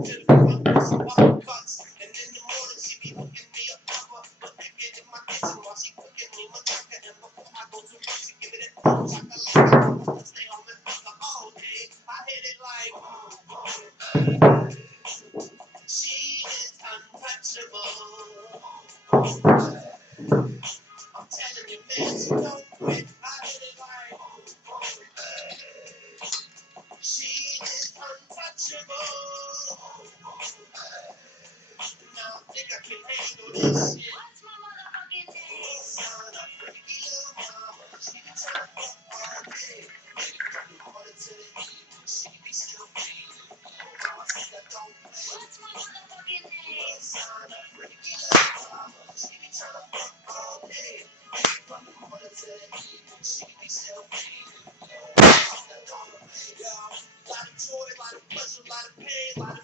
to the front with some bottle cuts. And in the morning she be hooking me up proper, but they get in my kitchen while she cooking me my jacket. And before I go to work, she give me that boom chocolate. Stay home and fuck her all day. I hit it like she is untouchable. I'm telling you, man, she don't quit. I hit it like she is untouchable. Now I think I can handle this shit. What's my motherfucking name? Son of freaky little mama. She be trying to fuck all day. From the morning to the evening, she be still feeding. Oh, mama said I don't play. What's my motherfucking name? Son of freaky little mama. She be trying to fuck all day. From the morning to the evening, she be still feeding. Oh, mama said I don't play. Yo, lot of joy, lot of pleasure, lot of pain, lot of